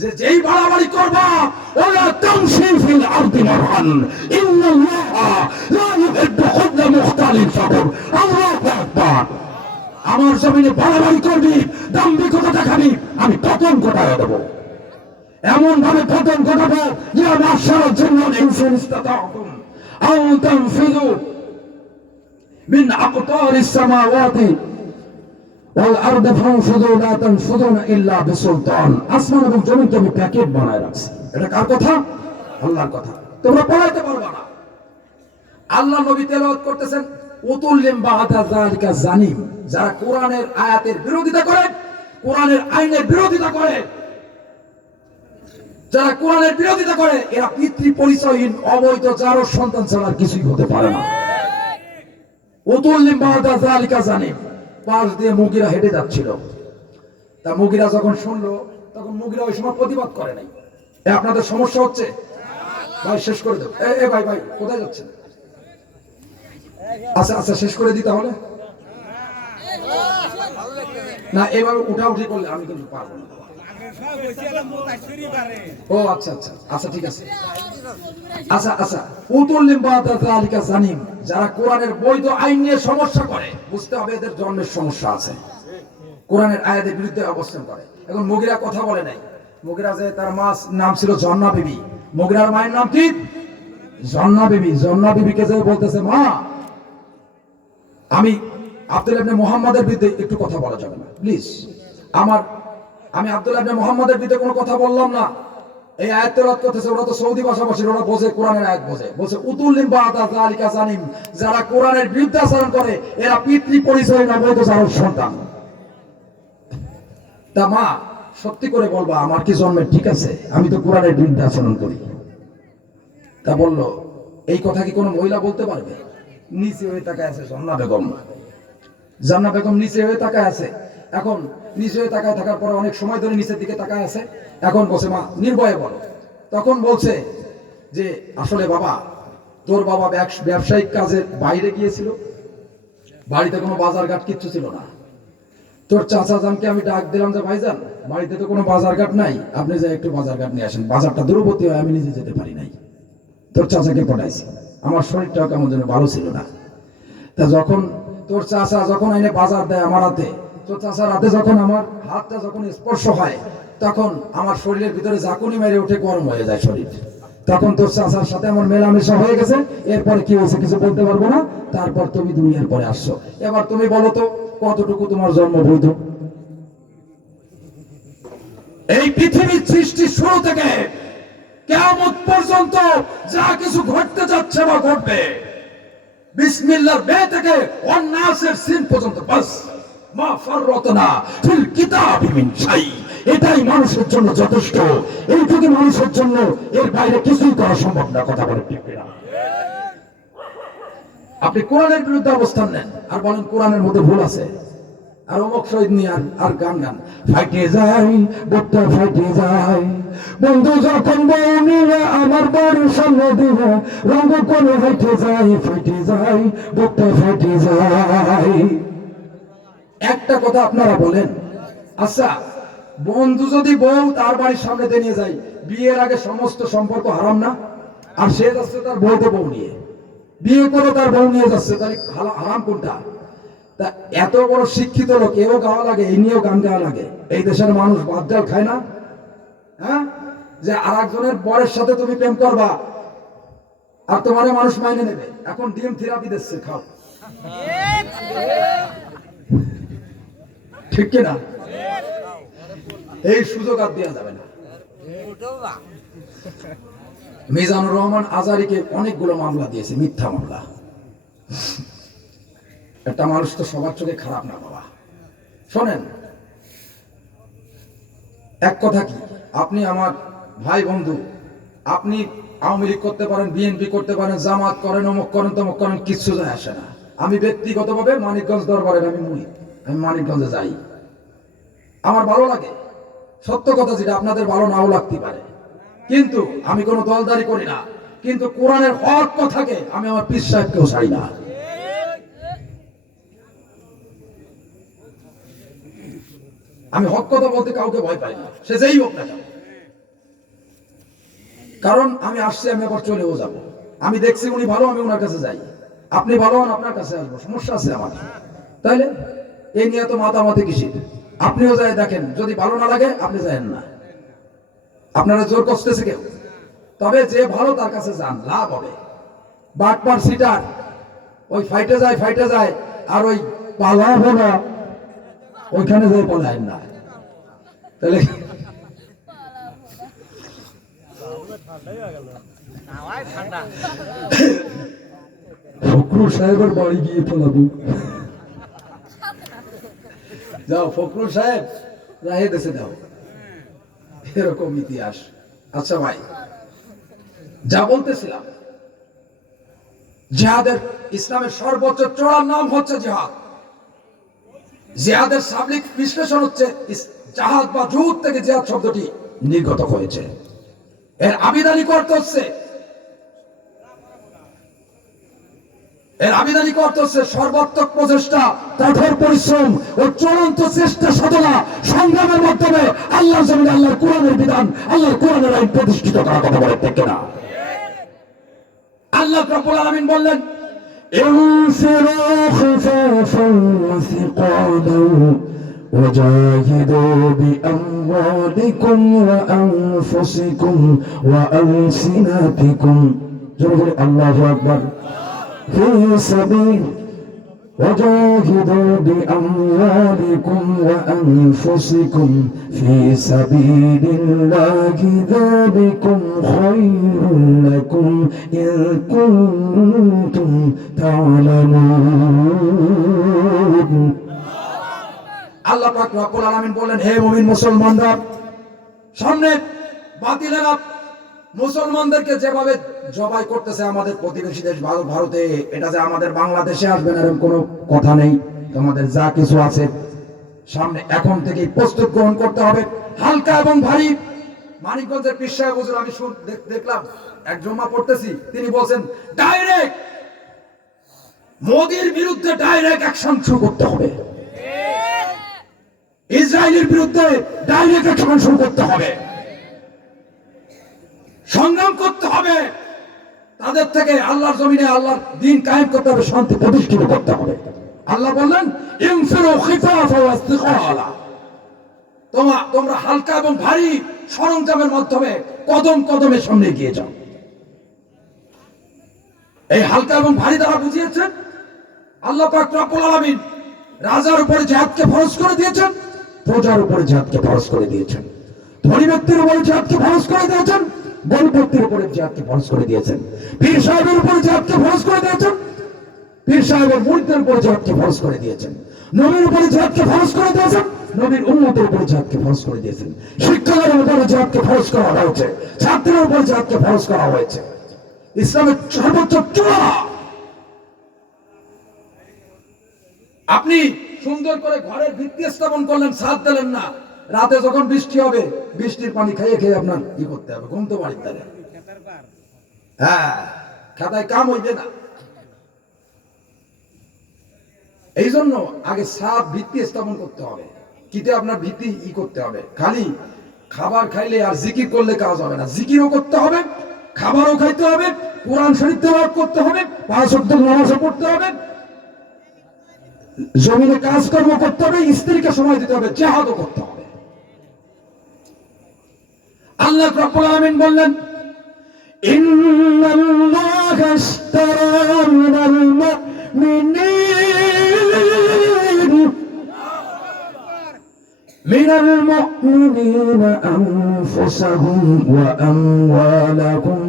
যে যেই বাড়াবাড়ি করবা ওলা তামশি ফিল আরদি মারহান ইন্নাল্লাহা লা ইউহিব্বু কুল্লা মুখতালিন ফাখুর। আল্লাহু আকবার। আমার জমিনে বাড়াবাড়ি করবি, দাম্ভিকতা দেখাবি, আমি পতন ঘটায় দেব। এমন ভাবে পতন ঘটাবো, ইয়া মাশারাল জিন্নি ওয়াল ইনসি ইসতাতা'তুম আও তানফিযু মিন আকতারিস সামাওয়াতি ওয়াল আরদি ফানফুযু লা তানফুযুনা ইল্লা বিসুলতান। আসমান এবং জমিনকে আমি প্যাকেট বানায় রাখছি। এটা কার কথা? আল্লাহর কথা। তোমরা পড়াইতে পারবা না। আল্লাহ নবী তেলাওয়াত করতেছেন, উতুল্লিম বা'দা যালিকা জানিম। যারা কোরআনের আয়াতের বিরোধিতা করে, কোরআনের আইনের বিরোধিতা করে, যারা কোরআনের বিরোধিতা করে, এরা পিতৃ পরিচয়হীন, অবৈধ, জারজ সন্তান ছাড়া আর কিছুই হতে পারে না। উতুল্লিম বা'দা যালিকা জানিম। পাশ দিয়ে মুগিরা হেঁটে যাচ্ছিল। তা মুগিরা যখন শুনলো, তখন মুগিরা ওই সময় প্রতিবাদ করে নাই। আপনাদের সমস্যা হচ্ছে? ভাই শেষ করে দেব। ভাই ভাই কোথায় যাচ্ছেন? আচ্ছা আচ্ছা শেষ করে দিই তাহলে। না এভাবে উঠাউঠি করলে আমি কিন্তু পারবো না। ও আচ্ছা আচ্ছা আচ্ছা ঠিক আছে। আচ্ছা আচ্ছা, উতুল্লিম বা'দা যালিকা জানিম। যারা কোরআনের বৈধ আইন নিয়ে সমস্যা করে, বুঝতে হবে এদের জন্মের সমস্যা আছে। কোরআনের আয়াতের বিরুদ্ধে অবস্থান করে। এখন মুগিরা কথা বলে নাই। মুগিরা যে তার মা নাম ছিল জন্না বিবি। মুগিরার মায়ের নাম কি? জন্না বিবি। জন্না বিবিকে যে বলতেছে, মা আমি আব্দুল্লাহ ইবনে মুহাম্মাদের বিরুদ্ধে একটু কথা বলা যাবে না প্লিজ। আমি আব্দুল্লাহ ইবনে মুহাম্মাদের বিরুদ্ধে কোনো কথা বললাম না। এই আয়াত তেলাওয়াত করতেছে। ওরা তো সৌদি ভাষাভাষী, ওরা বোঝে কোরআনের আয়াত বোঝে। বলছে উতুল্লিম বা'দা যালিকা জানিম। যারা কোরআনের বিরুদ্ধে আচরণ করে, এরা পিতৃ পরিচয়হীন, অবৈধ, জারজ সন্তান। তা মা সত্যি করে বলবা, আমার কি জন্মের ঠিক আছে? আমি তো কোরআনের বিরুদ্ধে আচরণ করি। তা বলল, এই কথা কি কোনো মহিলা বলতে পারবে? নিচে হয়ে তাকায় আছে জান্না বেগম। জান্না বেগম নিচে হয়ে তাকায় আছে। এখন নিচে হয়ে তাকায় থাকার পরে অনেক সময় ধরে নিচের দিকে তাকায় আছে। এখন বলছে, মা নির্ভয়ে বলো। তখন বলছে যে আসলে বাবা, তোর বাবা ব্যবসায়িক কাজের বাইরে গিয়েছিল, বাড়িতে কোনো বাজার ঘাট কিচ্ছু ছিল না। তোর চাচা জানকে আমি ডাক দিলাম যে ভাইজান, বাড়িতে তো কোনো বাজার ঘাট নাই, আপনি যা একটু বাজার ঘাট নিয়ে আসেন। বাজারটা দূরবর্তী হয়, আমি নিজে যেতে পারি নাই। তোর চাচাকে পড়াইছি। আমার শরীরটাও কেমন যেন ভালো ছিল না। তা যখন তোর চাচা যখন এনে বাজার দেয় আমার হাতে, তোর চাচার হাতে যখন আমার হাতটা যখন স্পর্শ হয়, তখন আমার শরীরের ভিতরে ঝাঁকুনি মেরে উঠে গরম হয়ে যায় শরীর। তখন তোর চাচার সাথে আমার মেলামেশা হয়ে গেছে। এরপরে কি হয়েছে কিছু বলতে পারবো না। তারপর তুমি দুনিয়ার পরে আসছো। এবার তুমি বলো তো, কতটুকু তোমার জন্ম বৈধ? এই পৃথিবীর সৃষ্টির শুরু থেকে কিয়ামত পর্যন্ত যা কিছু ঘটতে যাচ্ছে বা ঘটবে, বিসমিল্লাহর বে থেকে ওয়ান্নাসের সিন পর্যন্ত, বাস মা ফাররাতনা ফিল কিতাবি মিন শাই। এটাই মানুষের জন্য যথেষ্ট। এইটুকু মানুষের জন্য, এর বাইরে কিছুই করা সম্ভব না। কথা বলে ঠিক না? আপনি কোরআনের বিরুদ্ধে অবস্থান নেন আর বলেন কোরআনের মধ্যে ভুল আছে, আর অমুক শহীদ নিয়ে আর গান ফাইটে যায়, বুকটা ফাইটে যায়। বন্ধু যখন বউ নিয়ে আমার বাড়ির সামনে দিলে, রঙ করে হাইটে যায়, ফাইটে যায়, বুকটা ফাইটে যায়। একটা কথা আপনারা বলেন, আচ্ছা বন্ধু যদি বউ তার বাড়ির সামনে দিয়ে নিয়ে যায়, বিয়ের আগে সমস্ত সম্পর্ক হারাম না? আর সে যাচ্ছে তার বউতে বউ নিয়ে, বিয়ে করে তার বউ নিয়ে যাচ্ছে, তাহলে হারাম কোনটা? তা এত বড় শিক্ষিত লোক, এও গাওয়া লাগে, এই নিয়েও গান গাওয়া লাগে। এই দেশের মানুষ বাদ ডাল খায় না? হ্যাঁ, যে আর একজনের বরের সাথে তুমি প্রেম করবা আর তোমার মানুষ মাইনে নেবে। এখন ডিম থেরাপি দিচ্ছে, খাও। ঠিক কিনা? এই সুযোগ আর দেওয়া যাবে না। মিজানুর রহমান আজারিকে অনেকগুলো মামলা দিয়েছে, মিথ্যা মামলা। একটা মানুষ তো সবার চোখে খারাপ না বাবা। শোনেন, এক কথা কি, আপনি আমার ভাই বন্ধু, আপনি আওয়ামী লীগ করতে পারেন, বিএনপি করতে পারেন, জামাত করেন, অমুক করেন, তমুক করেন, কিচ্ছু যায় আসে না। আমি ব্যক্তিগতভাবে মানিকগঞ্জ দরবারের আমি মুরিদ, আমি মানিকগঞ্জে যাই, আমার ভালো লাগে। সত্য কথা যেটা, আপনাদের ভালো নাও লাগতে পারে, কিন্তু আমি কোনো দলদারি করি না। কিন্তু কোরআনের হক কথাকে আমি আমার পীর সাহেবকেও ছাড়ি না। আমি হক কথা বলতে কাউকে ভয় পাই না, সে যেই হোক না কেন। কারণ আমি আসছি, আমি আবার চলেও যাব। আমি দেখছি উনি ভালো, আমি ওনার কাছে যাই। আপনি ভালো হন, আপনার কাছে আসবো, সমস্যা আছে আমার? তাইলে এই নিয়ে তো মাতামাতি কিসের? আপনিও যাই দেখেন, যদি ভালো না লাগে আপনি যায়েন না, আপনারা জোর করতেছে কেউ। তবে যে ভালো তার কাছে যান, লাভ হবে। বাটপার সিটার ওই ফাইটে যায়, আর ওই পালাবো না ওইখানে যাই পালায় না। তাহলে ফখরুল সাহেবের বাড়ি গিয়ে পালাবো। যাও ফখরুল সাহেব রাহে দেশে যাও, এরকম ইতিহাস। আচ্ছা ভাই, যা বলতেছিলাম, জিহাদের ইসলামের সর্বোচ্চ চূড়ার নাম হচ্ছে জিহাদ। জিহাদের শাব্দিক বিশ্লেষণ হচ্ছে জাহাদ বা যুদ্ধ থেকে জিহাদ শব্দটি নির্গত হয়েছে। এর আবিধানিক অর্থ হচ্ছে সর্বাত্মক প্রচেষ্টা, কঠোর পরিশ্রম ও চূড়ান্ত চেষ্টা সাধনা সংগ্রামের মাধ্যমে আল্লাহর জমিনে আল্লাহর কোরআনের বিধান, আল্লাহর কোরআনের আইন প্রতিষ্ঠিত করার কথা বলে, ঠিক না? আল্লাহ রাব্বুল আলামিন বললেন, انفروا خفافا وثقالا وجاهدوا بأموالكم وأنفسكم وألسنتكم الله أكبر في سبيل وجاهدوا بأموالكم وأنفسكم في سبيل الله ذلكم خير لكم إن كنتم تعلمون। আল্লাহ পাক রব্বুল আলামিন বলেন, হে মুমিন মুসলমানরা, সামনে বাতিলেরা মুসলমানদেরকে যেভাবে জবাই করতেছে আমাদের প্রতিবেশী দেশ ভারতে, এটা যে আমাদের বাংলাদেশে আসবে না এরকম কোনো কথা নেই। তোমাদের যা কিছু আছে সামনে এখন থেকেই প্রস্তুত গ্রহণ করতে হবে, হালকা এবং ভারী। মানিকগঞ্জের পীর সাহেব হুজুর, আমি দেখলাম এক জুম্মা পড়তেছি, তিনি বলছেন ডাইরেক্ট মোদির বিরুদ্ধে ডাইরেক্ট অ্যাকশন শুরু করতে হবে, ইসরায়েলের বিরুদ্ধে ডাইরেক্ট অ্যাকশন শুরু করতে হবে, সংগ্রাম করতে হবে, তাদের থেকে আল্লাহর জমিনে আল্লাহর দ্বীন কায়েম করতে হবে, শান্তি প্রতিষ্ঠিত করতে হবে। আল্লাহ বললেন, ইনফিরু খিফাফা ওয়া ইসতিকালা, তোমরা হালকা এবং ভারী সরঞ্জামের মাধ্যমে কদম কদমে সামনে এগিয়ে যাও। এই হালকা এবং ভারী দ্বারা বুঝিয়েছেন আল্লাহ পাক রব্বুল আলামিন রাজার উপরে জিহাদকে ফরজ করে দিয়েছেন, প্রজার উপরে জিহাদকে ফরজ করে দিয়েছেন, ধনী ব্যক্তির উপরে জিহাদকে ফরজ করে দিয়েছেন, গরিব ব্যক্তির উপরে জিহাদকে ফরজ করে দিয়েছেন, পীর সাহেবের উপরে জিহাদকে ফরজ করে দিয়েছেন, পীর সাহেবের মুরিদদের উপরে জিহাদকে ফরজ করে দিয়েছেন, নবীর উপরে জিহাদকে ফরজ করে দিয়েছেন, নবীর উম্মতের উপরে জিহাদকে ফরজ করে দিয়েছেন, শিক্ষকের উপরে জিহাদকে ফরজ করা হয়েছে, ছাত্রের উপরে জিহাদকে ফরজ করা হয়েছে। ইসলামের সর্বোচ্চ চূড়া। আপনি সুন্দর করে ঘরের ভিত্তি স্থাপন করলেন, ছাদ দিলেন না, রাতে যখন বৃষ্টি হবে বৃষ্টির পানি খেয়ে খেয়ে আপনার কি করতে হবে, ঘুম তো বাড়িতে হবে। হ্যাঁ, খাতায় কাম হইবে না। এই জন্য আগে ছাদ ভিত্তি স্থাপন করতে হবে, কিতে আপনার ভিত্তি করতে হবে। খালি খাবার খাইলে আর জিকির করলে কাজ হবে না, জিকিরও করতে হবে, খাবারও খাইতে হবে, কোরআন শরীফ তেলাওয়াত করতে হবে, 5 ওয়াক্ত নামাজও পড়তে হবে, জমিনে কাজকর্ম করতে হবে, স্ত্রীকে সময় দিতে হবে, জিহাদও করতে হবে। আল্লাহ রাব্বুল আলামিন বললেন, ইন্নাল্লাহা আশতারা মিনাল মুমিনিনা আনফুসাহুম ওয়া আমওয়ালাহুম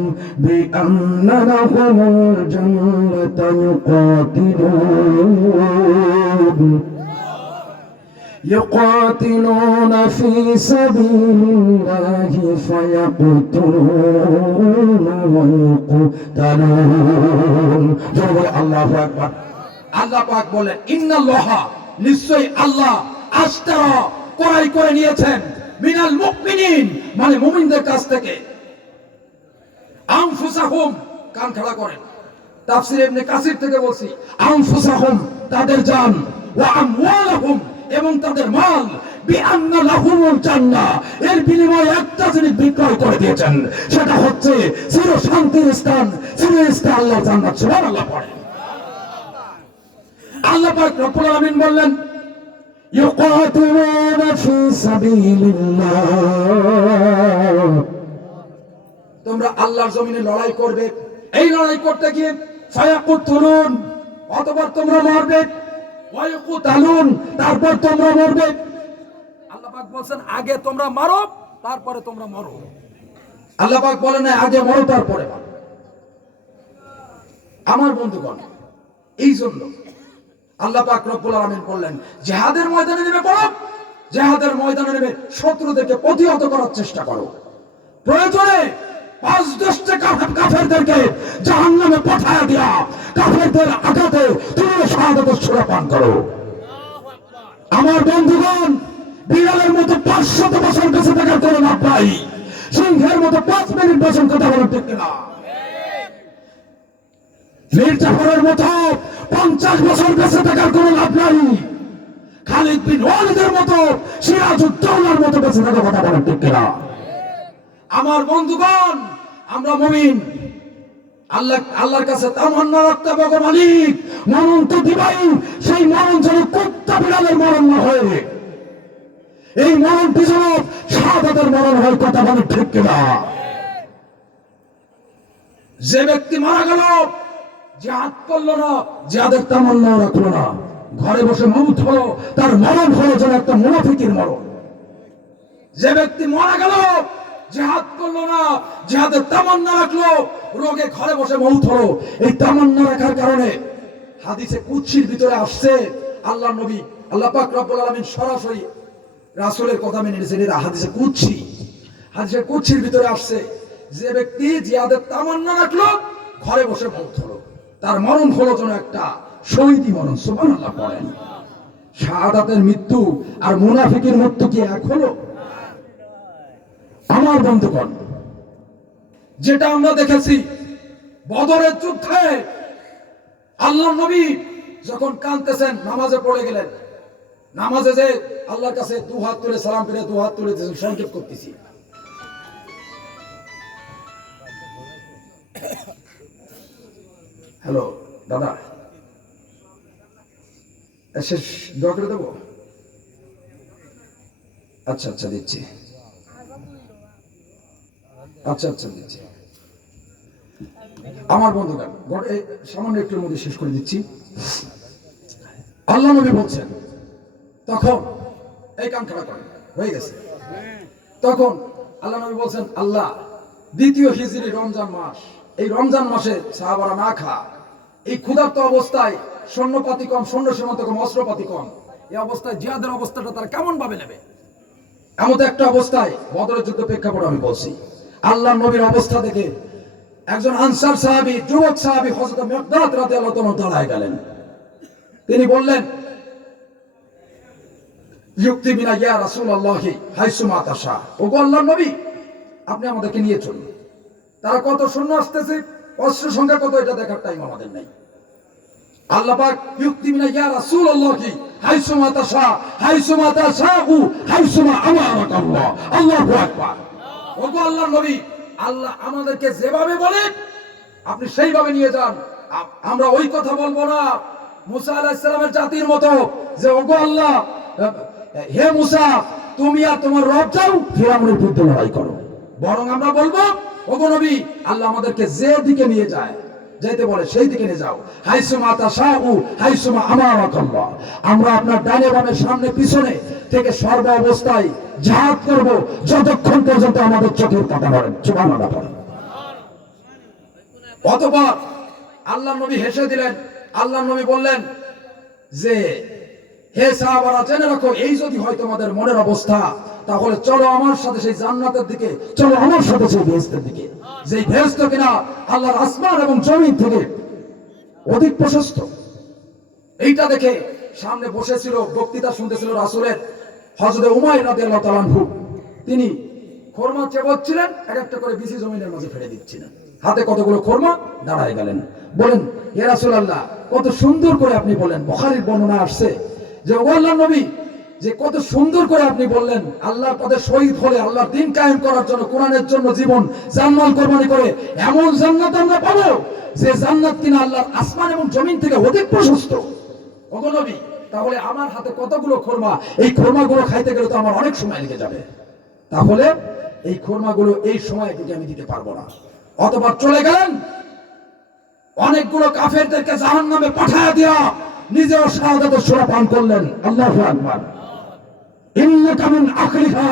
বিআন্না লাহুমুল জান্নাতা يقاتلون في سبيل الله فيقتلون ويقتلون। আল্লাহু আকবার। আল্লাহ পাক বলেন, ইন্নাল্লাহা, নিশ্চয়ই আল্লাহ, আশতারা, ক্রয় করে নিয়েছেন, মিনাল মুমিনিন, মানে মুমিনদের কাছ থেকে, আনফুসাহুম, কান খাড়া করেন, তাফসীর ইবনে কাসির থেকে বলছি, আনফুসাহুম, তাদের জান, ওয়া আমওয়ালাহুম, এবং তাদের মাল, বিআন্না লাহুমুল জান্নাহ, এর বিনিময়ে একটা জিনিস বিক্রয় করে দিয়েছেন, সেটা হচ্ছে চির শান্তির স্থান, চিরস্থায়ী আল্লাহর জান্নাত। সুবহানাল্লাহ পড়ে। আল্লাহ পাক রব্বুল আলামিন বললেন ইউকাতিলুনা ফি সাবিলিল্লাহ, তোমরা আল্লাহর জমিনে লড়াই করবে। এই লড়াই করতে গিয়ে ফায়াকুতুলুন, অতঃপর তোমরা মরবে, ওয়ায়াকুতালুন, তারপর তোমরা মরবে। আল্লাহ পাক বলেন আগে তোমরা মারো তারপরে তোমরা মরো। আল্লাহ পাক বলেন না আগে মরো তারপরে মারো। আমার বন্ধুগণ, এই জন্য আল্লাহ পাক রব্বুল আলামিন বললেন জিহাদের ময়দানে নেমে পড়ো, জিহাদের ময়দানে নেমে শত্রুদেরকে প্রতিহত করার চেষ্টা করো। প্রয়োজনে ৫-১০টা কাফেরদেরকে জাহান্নামে পাঠায়া দিয়া কাফেরদের আঘাতে তুমি শাহাদাতের সূরা পান করো। আমার বন্ধুগণ, বিড়ালের মতো ৫০০ বছর বেঁচে থাকার কোনো লাভ নাই, সিংহের মতো ৫ মিনিট বছর কথা বলার ঠিক না। মীর জাফরের মতো ৫০ বছর বেঁচে থাকার কোনো লাভ নাই, খালিদ বিন ওয়ালিদের মতো সিরাজউদ্দৌলার মতো বেঁচে থাকার কথা বলার ঠিক না। আমার বন্ধুগণ, আমরা মুমিন, আল্লাহর কাছে তামান্না রাখতে হবে মালিক মরণ তো দিবাই, সেই মরণ যেন কুত্তা বিড়ালের মরণ না হয়, এই মরণটি যেন শাহাদাতের মরণ হয়, কথা বলে ঠিক কিনা। যে ব্যক্তি মারা গেল, জিহাদ করলো না, জিহাদের তামান্না রাখলো না, ঘরে বসে মউত হলো, তার মরণ হলো যেন একটা মুনাফিকের মরণ। যে ব্যক্তি মারা গেল, জিহাদ করলো না, জিহাদের তামান্না রাখলো, রোগে ঘরে বসে মউত হলো। এই তামান্না রাখার কারণে হাদিসে কুদসির ভিতরে আসছে, আল্লাহ নবী আল্লাহ পাক রব্বুল আলামিন সরাসরি রাসূলের কথা মেনে নিয়েছেন। এটা হাদিসে কুদসি, হাদিসে কুদসির ভিতরে আসছে, যে ব্যক্তি জিহাদের তামান্না রাখলো, ঘরে বসে মউত হলো, তার মরণ হলো যেন একটা শহীদি মরণ। সুবহানাল্লাহ পড়েন। শাহাদাতের মৃত্যু আর মুনাফিকের মৃত্যু কি এক হলো? আমার বন্ধুগণ, যেটা আমরা দেখেছি বদরের যুদ্ধে, আল্লাহ নবী যখন কাঁদতেছেন, নামাজে পড়ে গেলেন, নামাজে যে আল্লাহর কাছে দু হাত তুলে সালাম ফিরে দু হাত তুলে সংক্ষেপ করতেছি। হ্যালো দাদা, শেষ দোয়া করে দেবো? আচ্ছা আচ্ছা দিচ্ছি, আচ্ছা আচ্ছা দিচ্ছি। আমার বন্ধুগণ, সামান্য একটুর মধ্যে শেষ করে দিচ্ছি। আল্লাহ নবী বলছেন, তখন এই কান খাড়া করেন, হয়ে গেছে। তখন আল্লাহ নবী বলছেন, আল্লাহ দ্বিতীয় হিজরি রমজান মাস, এই রমজান মাসে সাহাবারা না খা, এই ক্ষুধার্ত অবস্থায়, সৈন্যপাতি কম, সৈন্য সীমান্ত কম, অস্ত্রপাতি কম, এই অবস্থায় জিহাদের অবস্থাটা তারা কেমন ভাবে নেবে? এমন একটা অবস্থায় বদরের যুদ্ধ প্রেক্ষাপট আমি বলছি। আল্লাহ নবীর অবস্থা দেখে একজন আনসার সাহাবী, যুবক সাহাবী হযরত মিকদাদ রাদিয়াল্লাহু তাআলা দাঁড়ায় গেলেন। তিনি বললেন, ইউক্তি বিনা ইয়া রাসূলুল্লাহ হাইসুমা তাশা, ওগো আল্লাহর নবী, আপনি আমাদেরকে নিয়ে চলুন। তারা কত সৈন্য আসতেছে, অস্ত্র সংখ্যা কত, এটা দেখার টাইম আমাদের নাই। আল্লাহ পাক ইউক্তি বিনা ইয়া রাসূলুল্লাহ হাইসুমা তাশা, হাইসুমা তাশাউ, হাইসুমা আমারাকাল্লাহ, আল্লাহু আকবার। ওগো আল্লাহর নবী, আল্লাহ আমাদেরকে যেভাবে বলে আপনি সেইভাবে নিয়ে যান। আমরা ওই কথা বলবো না মুসা আলাইহিস সালামের জাতির মতো, যে ওগো আল্লাহ, হে মুসা, তুমি আর তোমার রব যাও ফিরআউনের বিরুদ্ধে লড়াই করো। বরং আমরা বলবো, ওগো নবী, আল্লাহ আমাদেরকে যে দিকে নিয়ে যায়, যেতে বলে সেই দিকে নিয়ে যাও। হাইসুমা তাশাউ, হাইসুমা আমারাকাল্লাহ। আমরা আপনার ডানে বামে সামনে পিছনে থেকে সর্ব অবস্থায় জিহাদ করব, যতক্ষণ পর্যন্ত আমাদের চোখের পাতা নড়ে। সুবহানাল্লাহ। অতঃপর আল্লাহ নবী হেসে দিলেন। আল্লাহ নবী বললেন যে, হে সাহাবারা, জেনে রাখো, এই যদি হয় তোমাদের মনের অবস্থা, তাহলে চলো আমার সাথে সেই জান্নাতের দিকে, চলো আমার সাথে সেই বেহেশতের দিকে, যেই বেহেশত কিনা আল্লাহর আসমান এবং জমিন থেকে অধিক প্রশস্ত। এইটা দেখে সামনে বসেছিল, বক্তৃতা শুনতেছিল রাসূলের হযরত উমাইর রাদিয়াল্লাহু তাআলা আনহু। তিনি খরমা চেবাচ্ছিলেন, এক একটা করে বিসি জমিনের মাঝে ফেলে দিচ্ছিলেন, হাতে কতগুলো খরমা। দাঁড়ায় গেলেন, বলেন, হে রাসূলুল্লাহ, কত সুন্দর করে আপনি বলেন। বুখারীর বর্ণনা আসছে যে, ও আল্লাহর নবী, যে কত সুন্দর করে আপনি বললেন আল্লাহর পথে শহীদ হলে আল্লাহর দ্বীন কায়েম করার জন্য কোরআনের জন্য জীবন জানমাল কোরবানি করে এমন জান্নাত আমরা পাবো যে জান্নাত কিনা আল্লাহর আসমান এবং জমিন থেকে অধিক প্রশস্ত। ওগো নবী, তাহলে আমার হাতে কতগুলো খোরমা, এই খোরমাগুলো খাইতে গেলে তো আমার অনেক সময় লেগে যাবে, তাহলে এই খোরমাগুলো এই সময় থেকে আমি দিতে পারবো না। অথবা চলে গেলেন, অনেকগুলো কাফেরদেরকে জাহান্নামে পাঠায়া দিয়া নিজেও শাহাদাতের সূরা পান করলেন। আল্লাহু আকবার। ইন্নাকা মিন আখরিহা,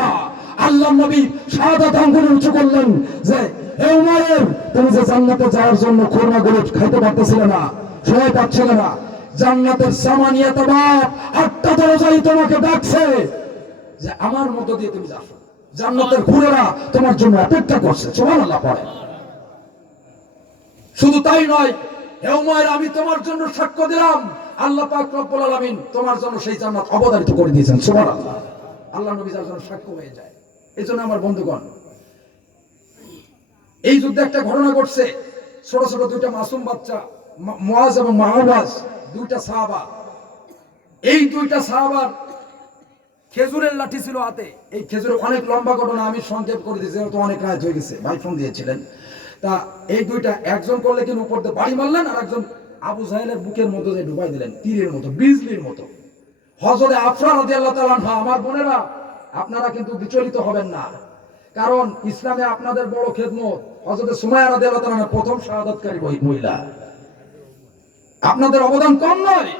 আল্লাহর নবী শাহাদাত আঙ্গুল উঁচু করলেন যে হে উমাইর, তুমি যে জান্নাতে যাওয়ার জন্য খোরমাগুলো খাইতে পারতেছিলে না, সময় পাচ্ছিলে না, জান্নাতের সামানিয়াত বাব 8টা দরজাই তোমাকে ডাকছে যে আমার মতো দিয়ে তুমি যাও, জান্নাতের হুরেরা তোমার জন্য অপেক্ষা করছে। সুবহানাল্লাহ পড়ে। শুধু তাই নয়, হে উমাইর, আমি তোমার জন্য সাক্ষ্য দিলাম আল্লাহ পাক রব্বুল আলামিন তোমার জন্য সেই জান্নাত অবধারিত করে দিয়েছেন। সুবহানাল্লাহ। আল্লাহ নবী যার জন্য সাক্ষ্য হয়ে যায়। এজন্য আমার বন্ধুগণ, এই যুদ্ধে একটা ঘটনা ঘটছে। ছোট ছোট দুইটা মাসুম বাচ্চা, মুআজ এবং মাআওয়াজ, দুইটা সাহাবা। এই দুইটা সাহাবার খেজুরের লাঠি ছিল হাতে। এই খেজুরের অনেক লম্বা ঘটনা, আমি সংক্ষেপ করে দিয়েছি, তো অনেক রাত হয়ে গেছে, ভাই ফোন দিয়েছিলেন। তা এই দুইটা, একজন করলে কিন্তু উপর দিয়ে বাড়ি মারলেন, আর একজন আবু জাহেলের বুকের মধ্যে যে ডুবাই দিলেন তীরের মতো, বিজলির মতো। হযরতে আফরা রাদিয়াল্লাহু তাআলা আনহা, আমার বোনেরা আপনারা কিন্তু বিচলিত হবেন না, কারণ ইসলামে আপনাদের বড় খেদমত। হযরতে সুমাইয়া রাদিয়াল্লাহু তাআলা প্রথম শাহাদাতকারী মহিলা, আপনাদের অবদান কম নয়।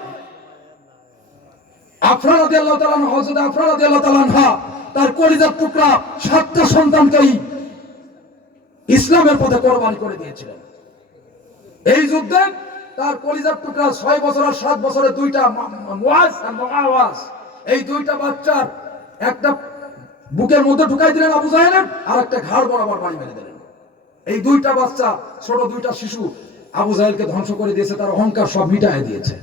আফরা রাদিয়াল্লাহু তাআলা, হযরতে আফরা রাদিয়াল্লাহু তাআলা আনহা তার কলিজার টুকরা 7টা সন্তানকেই ইসলামের পথে কোরবানি করে দিয়েছিলেন। এই যুদ্ধে তার কলিজার টুকরা 6 বছর আর 7 বছরের দুইটা মুআজ আর মুআওয়াজ, এই দুইটা বাচ্চার একটা বুকের মধ্যে ঢুকাই দিলেন আবু জাহেলের, আর একটা ঘাড় বরাবর বাড়ি মেরে দিলেন। এই দুইটা বাচ্চা, ছোট দুইটা শিশু আবু জাহেলকে ধ্বংস করে দিয়েছে, তার অহংকার সব মিটায় দিয়েছে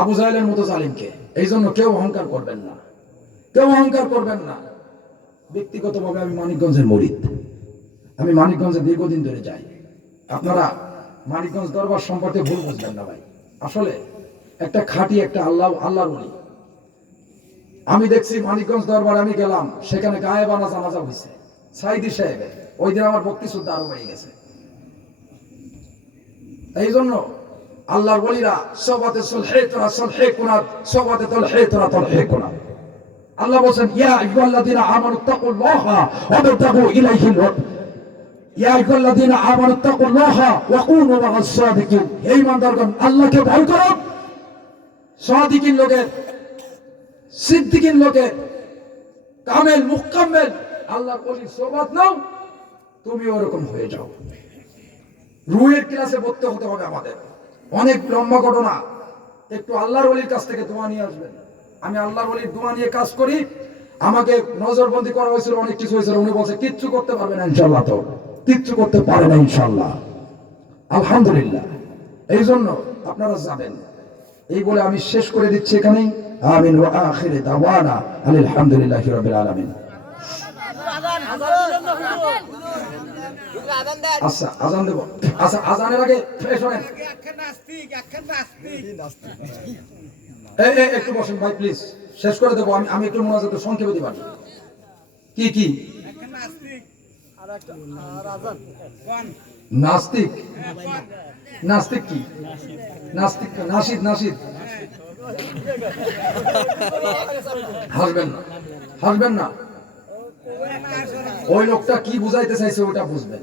আবু জাহেলের মতো জালিমকে। এই জন্য কেউ অহংকার করবেন না, কেউ অহংকার করবেন না। ব্যক্তিগতভাবে আমি মানিকগঞ্জের মুরিদ, আমি মানিকগঞ্জে দীর্ঘদিন ধরে যাই। আপনারা মানিকগঞ্জ দরবার সম্পর্কে ভুল বুঝবেন না ভাই, আসলে একটা খাঁটি একটা আল্লাহর ওলি। আমি দেখছি মানিকগঞ্জ দরবারে আমি গেলাম, সেখানে গায়েবানা জানাজা হয়েছে সাইদি সাহেবের, ওই দিন আমার ভক্তি শ্রদ্ধা আরো বেড়ে গেছে। এই জন্য আল্লাহর ওলিরা সবাতে সুলহে তোরা সুলহে কুনাত, সবাতে তুলহে তোরা তুলহে কুনাত। আল্লাহ বলেন ইয়া আইয়ুহাল্লাযীনা আমানুত্তাকুল্লাহা ওয়াবতাগু ইলাইহিল ইয়া আইয়ুহাল্লাযীনা আমানুত্তাকুল্লাহা ওয়া কুনু মা'আস সাদিকিন। হে ঈমানদারগণ, আল্লাহকে ভয় করো, সাদিকিন লোকের, সিদ্দিকিন লোকের, কামেল মুকাম্মেল আল্লাহর ওলির সোহবত নাও, তুমি ওরকম হয়ে যাও। রুহের ক্লাসে ভর্তি হতে হবে আমাদের। অনেক লম্বা ঘটনা, একটু আল্লাহর ওলির কাছ থেকে দোয়া নিয়ে আসবেন। আমি আল্লাহর ওলির দোয়া নিয়ে কাজ করি, আমাকে নজরবন্দি করা হয়েছিল, অনেক কিছু হয়েছিল। উনি বলছে কিচ্ছু করতে পারবে না ইনশাআল্লাহ, তো কিচ্ছু করতে পারে না ইনশাআল্লাহ, আলহামদুলিল্লাহ। এই জন্য আপনারা যাবেন। এই বলে আমি শেষ করে দিচ্ছি এখানেই। আমিন ওয়া আখিরি দাওয়ানা আলহামদুলিল্লাহি রাব্বিল আলামিন। আচ্ছা আজান দেব। আচ্ছা আজানের আগে শোনেন, একটু বসেন ভাই প্লিজ, শেষ করে দেবো। আমি একটু মোনাজাত সংক্ষেপে দিই। কি কি নাস্তিক? নাস্তিক কি? নাস্তিক নাসিদ, নাসিদ। হাসবেন না, হাসবেন না। ওই লোকটা কি বুঝাইতে চাইছে ওটা বুঝবেন,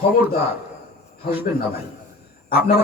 খবরদার হাসবেন না ভাই। আপনারা